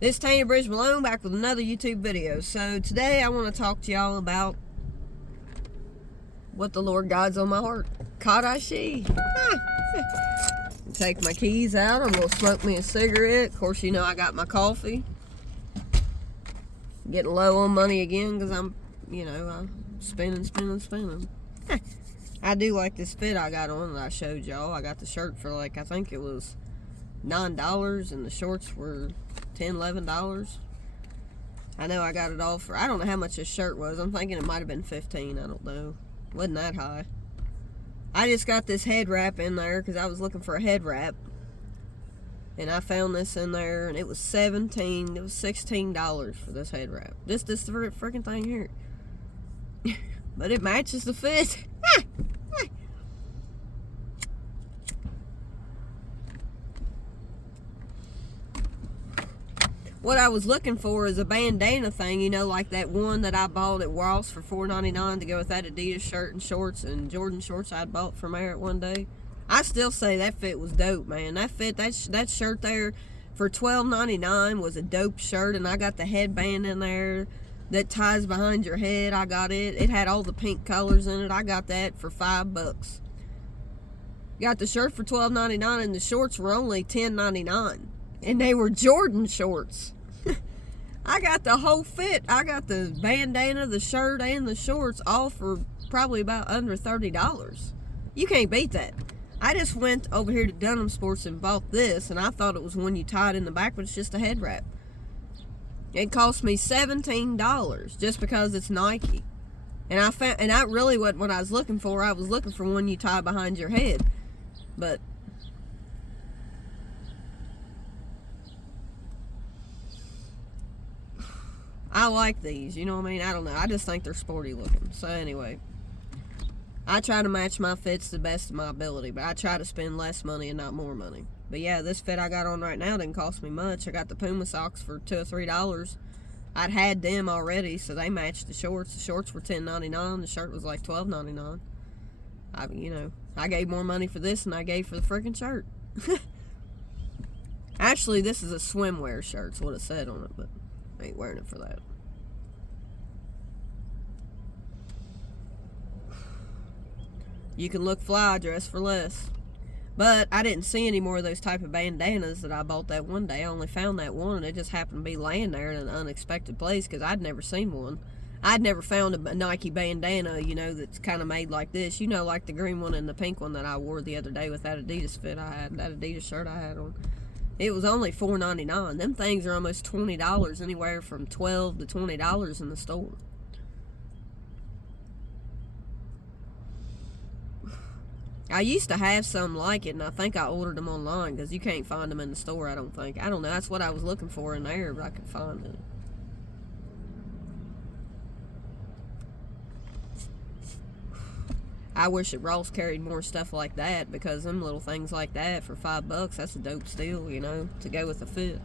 This is Tanya Bridge Malone back with another YouTube video. So today I want to talk to y'all about what the Lord God's on my heart. Kadashi. Take my keys out. I'm going to smoke me a cigarette. Of course, you know I got my coffee. Getting low on money again because I'm spending. I do like this fit I got on that I showed y'all. I got the shirt for I think it was $9 and the shorts were $10, $11. I know I got it all for, I don't know how much this shirt was. I'm thinking it might have been $15. I don't know. Wasn't that high. I just got this head wrap in there because I was looking for a head wrap. And I found this in there and it was $16 for this head wrap. This freaking thing here. But it matches the fit. What I was looking for is a bandana thing, like that one that I bought at Ross for $4.99 to go with that Adidas shirt and shorts and Jordan shorts I'd bought from Merritt one day. I still say that fit was dope, man. That fit, that shirt there for $12.99 was a dope shirt, and I got the headband in there that ties behind your head. I got it. It had all the pink colors in it. I got that for $5. Got the shirt for $12.99 and the shorts were only $10.99. And they were Jordan shorts. I got the whole fit. I got the bandana, the shirt, and the shorts all for probably about under $30. You can't beat that. I just went over here to Dunham Sports and bought this, and I thought it was one you tied in the back, but it's just a head wrap. It cost me $17 just because it's Nike. And I really wasn't what I was looking for. I was looking for one you tie behind your head. But I like these, you know what I mean? I don't know. I just think they're sporty looking. So anyway, I try to match my fits to the best of my ability, but I try to spend less money and not more money. But yeah, this fit I got on right now didn't cost me much. I got the Puma socks for $2 or $3. I'd had them already, so they matched the shorts. The shorts were $10.99. The shirt was like $12.99. I gave more money for this than I gave for the freaking shirt. Actually, this is a swimwear shirt, is what it said on it, but I ain't wearing it for that. You can look fly dressed for less. But I didn't see any more of those type of bandanas that I bought that one day. I only found that one, and it just happened to be laying there in an unexpected place because I'd never seen one. I'd never found a Nike bandana, that's kind of made like this. Like the green one and the pink one that I wore the other day with that Adidas fit I had, that Adidas shirt I had on. It was only $4.99. Them things are almost $20, anywhere from $12 to $20 in the store. I used to have some like it, and I think I ordered them online because you can't find them in the store, I don't think. I don't know. That's what I was looking for in there, but I could find it. I wish that Ross carried more stuff like that, because them little things like that for $5, that's a dope steal, to go with the fit.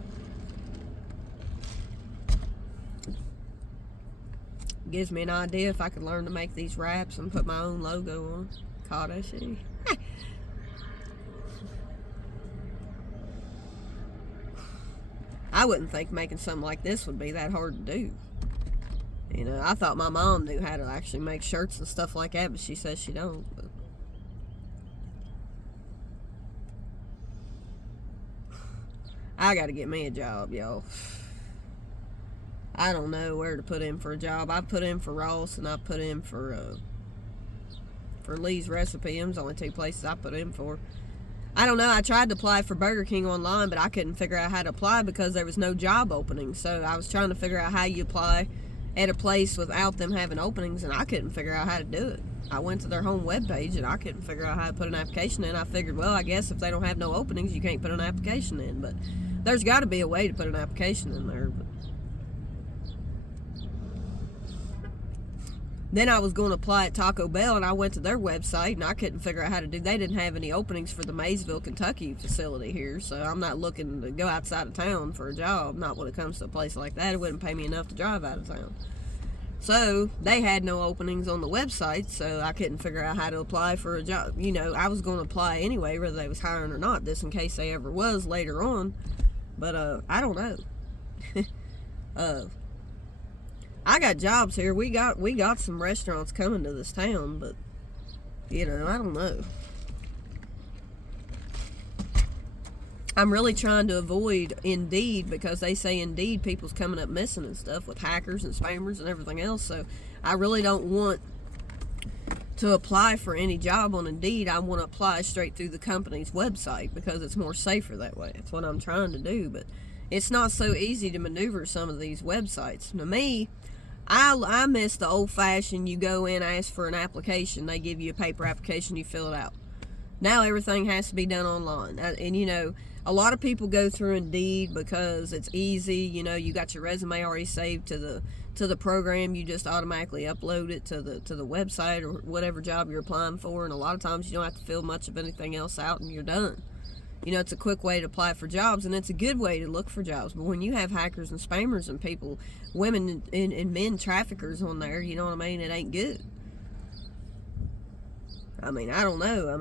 Gives me an idea if I could learn to make these wraps and put my own logo on. Kadashi. I wouldn't think making something like this would be that hard to do. I thought my mom knew how to actually make shirts and stuff like that, but she says she don't. But I gotta get me a job, y'all. I don't know where to put in for a job. I put in for Ross and I put in for Lee's Recipe. Them's the only two places I put in for. I don't know. I tried to apply for Burger King online, but I couldn't figure out how to apply because there was no job opening. So I was trying to figure out how you apply at a place without them having openings, and I couldn't figure out how to do it. I went to their home webpage and I couldn't figure out how to put an application in. I figured, well, I guess if they don't have no openings, you can't put an application in. But there's got to be a way to put an application in there. But then I was going to apply at Taco Bell, and I went to their website, and I couldn't figure out how to do. They didn't have any openings for the Maysville, Kentucky facility here, so I'm not looking to go outside of town for a job. Not when it comes to a place like that. It wouldn't pay me enough to drive out of town. So they had no openings on the website, so I couldn't figure out how to apply for a job. I was going to apply anyway, whether they was hiring or not, just in case they ever was later on. But I don't know. I got jobs here. We got some restaurants coming to this town, but I don't know. I'm really trying to avoid Indeed because they say Indeed people's coming up missing and stuff with hackers and spammers and everything else. So I really don't want to apply for any job on Indeed. I want to apply straight through the company's website because it's more safer that way. It's what I'm trying to do, but it's not so easy to maneuver some of these websites. To me, I miss the old-fashioned, you go in, ask for an application, they give you a paper application, you fill it out. Now everything has to be done online. And a lot of people go through Indeed because it's easy. You got your resume already saved to the program. You just automatically upload it to the website or whatever job you're applying for. And a lot of times you don't have to fill much of anything else out and you're done. It's a quick way to apply for jobs, and it's a good way to look for jobs. But when you have hackers and spammers and people, women and men traffickers on there, you know what I mean? It ain't good. I don't know.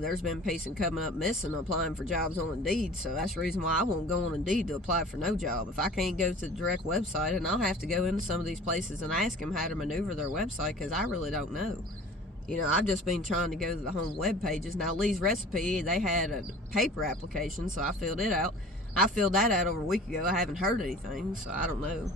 There's been people coming up missing applying for jobs on Indeed, so that's the reason why I won't go on Indeed to apply for no job. If I can't go to the direct website, and I'll have to go into some of these places and ask them how to maneuver their website because I really don't know. I've just been trying to go to the home web pages. Now, Lee's Recipe, they had a paper application, so I filled it out. I filled that out over a week ago. I haven't heard anything, so I don't know.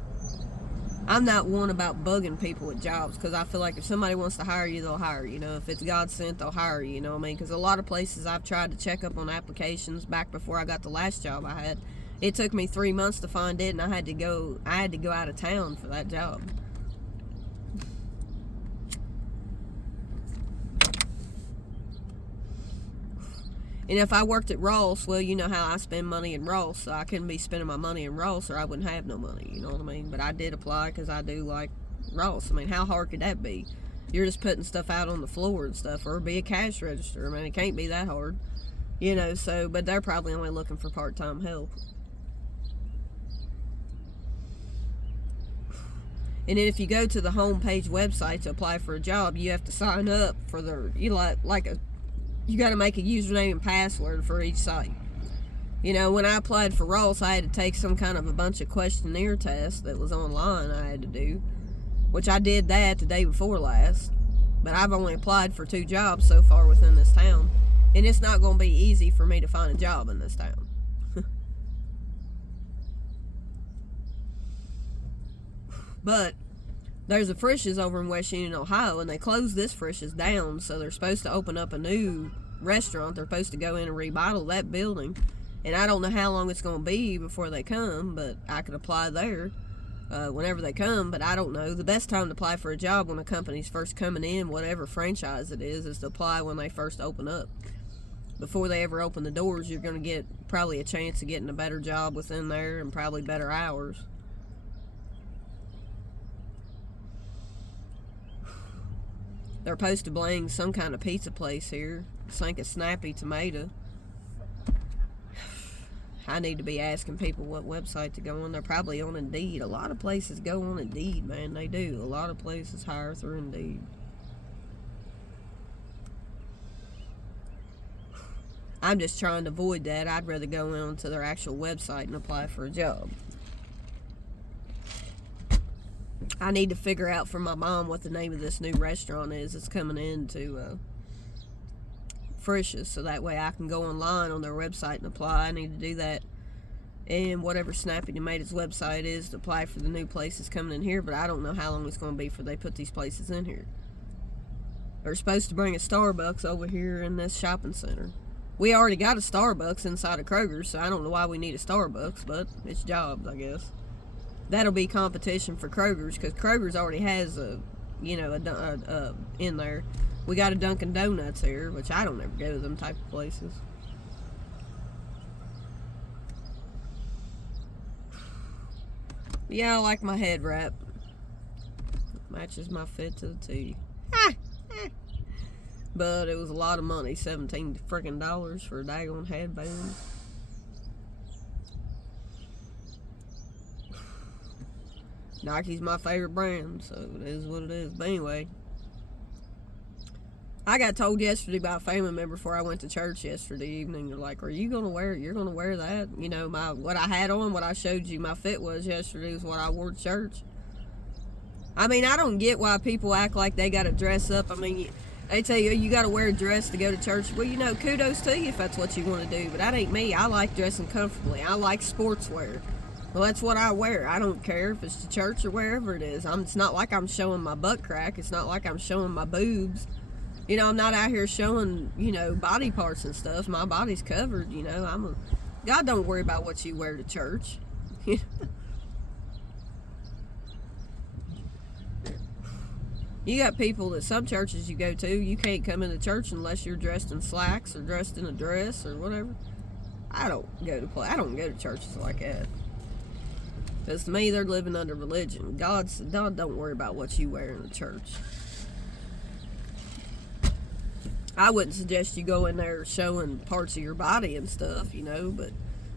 I'm not one about bugging people with jobs because I feel like if somebody wants to hire you, they'll hire you. If it's God sent, they'll hire you, because a lot of places I've tried to check up on applications back before I got the last job I had. It took me 3 months to find it, and I had to go out of town for that job. And if I worked at Ross, well, you know how I spend money in Ross, so I couldn't be spending my money in Ross or I wouldn't have no money, you know what I mean? But I did apply because I do like Ross. How hard could that be? You're just putting stuff out on the floor and stuff, or be a cash register. It can't be that hard, but they're probably only looking for part-time help. And then if you go to the homepage website to apply for a job, you have to sign up for you got to make a username and password for each site. When I applied for Ross, I had to take some kind of a bunch of questionnaire tests that was online I had to do, which I did that the day before last. But I've only applied for 2 jobs so far within this town, and it's not going to be easy for me to find a job in this town. But there's a Frisch's over in West Union, Ohio, and they closed this Frisch's down, so they're supposed to open up a new restaurant. They're supposed to go in and remodel that building, and I don't know how long it's going to be before they come, but I could apply there whenever they come, but I don't know. The best time to apply for a job when a company's first coming in, whatever franchise it is to apply when they first open up. Before they ever open the doors, you're going to get probably a chance of getting a better job within there and probably better hours. They're supposed to bring some kind of pizza place here. Sink a Snappy Tomato. I need to be asking people what website to go on. They're probably on Indeed. A lot of places go on Indeed, man. They do. A lot of places hire through Indeed. I'm just trying to avoid that. I'd rather go on to their actual website and apply for a job. I need to figure out from my mom what the name of this new restaurant is that's coming into Frisch's, so that way I can go online on their website and apply. I need to do that. And whatever Snappy Tomato's website is to apply for the new places coming in here, but I don't know how long it's going to be before they put these places in here. They're supposed to bring a Starbucks over here in this shopping center. We already got a Starbucks inside of Kroger's, so I don't know why we need a Starbucks, but it's jobs, I guess. That'll be competition for Kroger's, because Kroger's already has in there. We got a Dunkin' Donuts here, which I don't ever go to them type of places. Yeah, I like my head wrap. Matches my fit to the T. But it was a lot of money, $17 freaking for a daggone headband. Nike's my favorite brand, so it is what it is. But anyway, I got told yesterday by a family member before I went to church yesterday evening. They're like, "Are you gonna wear it? You're gonna wear that?" You know, what I had on, what I showed you, my fit was yesterday was what I wore to church. I mean, I don't get why people act like they gotta dress up. I mean, they tell you gotta wear a dress to go to church. Well, you know, kudos to you if that's what you want to do. But that ain't me. I like dressing comfortably. I like sportswear. Well, that's what I wear. I don't care if it's to church or wherever it is. It's not like I'm showing my butt crack. It's not like I'm showing my boobs. You know, I'm not out here showing, you know, body parts and stuff. My body's covered, you know. God don't worry about what you wear to church. You got people that some churches you go to, you can't come into church unless you're dressed in slacks or dressed in a dress or whatever. I don't go to churches like that. Because to me, they're living under religion. God don't worry about what you wear in the church. I wouldn't suggest you go in there showing parts of your body and stuff, you know, but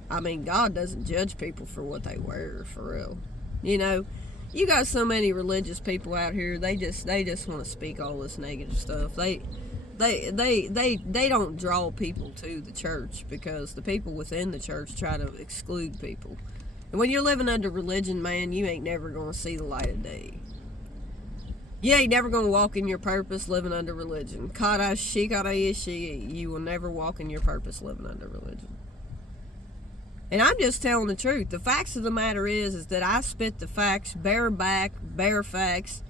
I mean, God doesn't judge people for what they wear, for real. You know, you got so many religious people out here, they just want to speak all this negative stuff. They don't draw people to the church because the people within the church try to exclude people. And when you're living under religion, man, you ain't never going to see the light of day. You ain't never going to walk in your purpose living under religion. You will never walk in your purpose living under religion. And I'm just telling the truth. The facts of the matter is that I spit the facts, bare facts,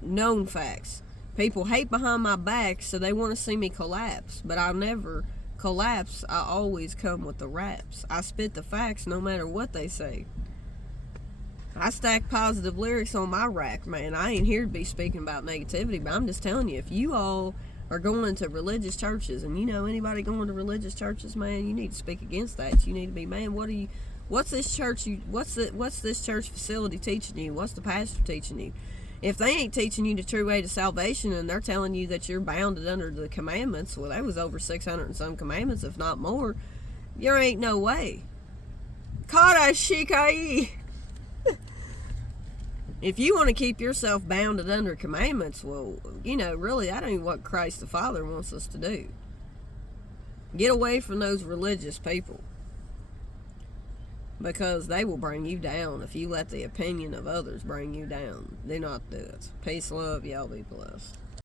known facts. People hate behind my back, so they want to see me collapse. But I'll never collapse. I always come with the raps. I spit the facts no matter what they say. I stack positive lyrics on my rack, man. I ain't here to be speaking about negativity, but I'm just telling you, if you all are going to religious churches, and you know anybody going to religious churches, man, you need to speak against that. You need to be, man, what's this church facility teaching you? What's the pastor teaching you? If they ain't teaching you the true way to salvation and they're telling you that you're bounded under the commandments, well, that was over 600 and some commandments, if not more, there ain't no way. Kara shikai. If you want to keep yourself bounded under commandments, well, you know, really, that ain't what Christ the Father wants us to do. Get away from those religious people, because they will bring you down if you let the opinion of others bring you down. Do not do it. Peace, love, y'all be blessed.